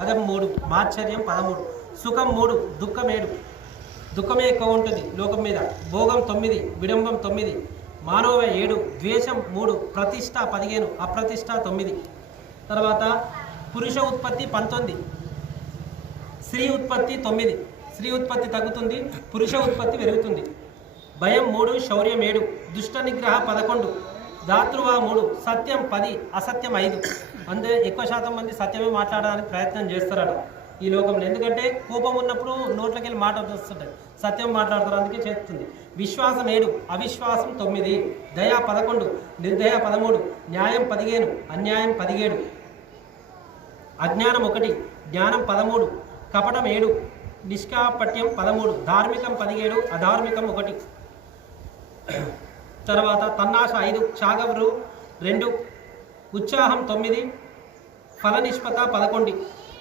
పదం మూడు మాశ్చర్యం పదమూడు. సుఖం మూడు దుఃఖం ఏడు. దుఃఖమే ఎక్కువ ఉంటుంది లోకం మీద. భోగం తొమ్మిది విడంబం తొమ్మిది. మానవ ఏడు ద్వేషం మూడు ప్రతిష్ట పదిహేను అప్రతిష్ట తొమ్మిది. తర్వాత పురుష ఉత్పత్తి పంతొమ్మిది. స్త్రీ ఉత్పత్తి తొమ్మిది. స్త్రీ ఉత్పత్తి తగ్గుతుంది పురుష ఉత్పత్తి పెరుగుతుంది. భయం మూడు శౌర్యం ఏడు. దుష్ట నిగ్రహ పదకొండు. దాతృవ మూడు సత్యం పది అసత్యం ఐదు. అంతే ఎక్కువ శాతం మంది సత్యమే మాట్లాడడానికి ప్రయత్నం చేస్తారట ఈ లోకంలో. ఎందుకంటే కోపం ఉన్నప్పుడు నోట్లకి వెళ్ళి మాట వస్తుంటాయి సత్యం మాట్లాడతారు అందుకే చేస్తుంది. విశ్వాసం ఏడు అవిశ్వాసం తొమ్మిది దయా పదకొండు నిర్దయ పదమూడు న్యాయం పదిహేను అన్యాయం పదిహేడు. అజ్ఞానం ఒకటి జ్ఞానం పదమూడు కపటం ఏడు నిష్కాపట్యం పదమూడు ధార్మికం పదిహేడు అధార్మికం ఒకటి. తర్వాత తన్నాశ ఐదు క్షాగవరు రెండు ఉత్సాహం తొమ్మిది ఫలనిష్పత పదకొండు.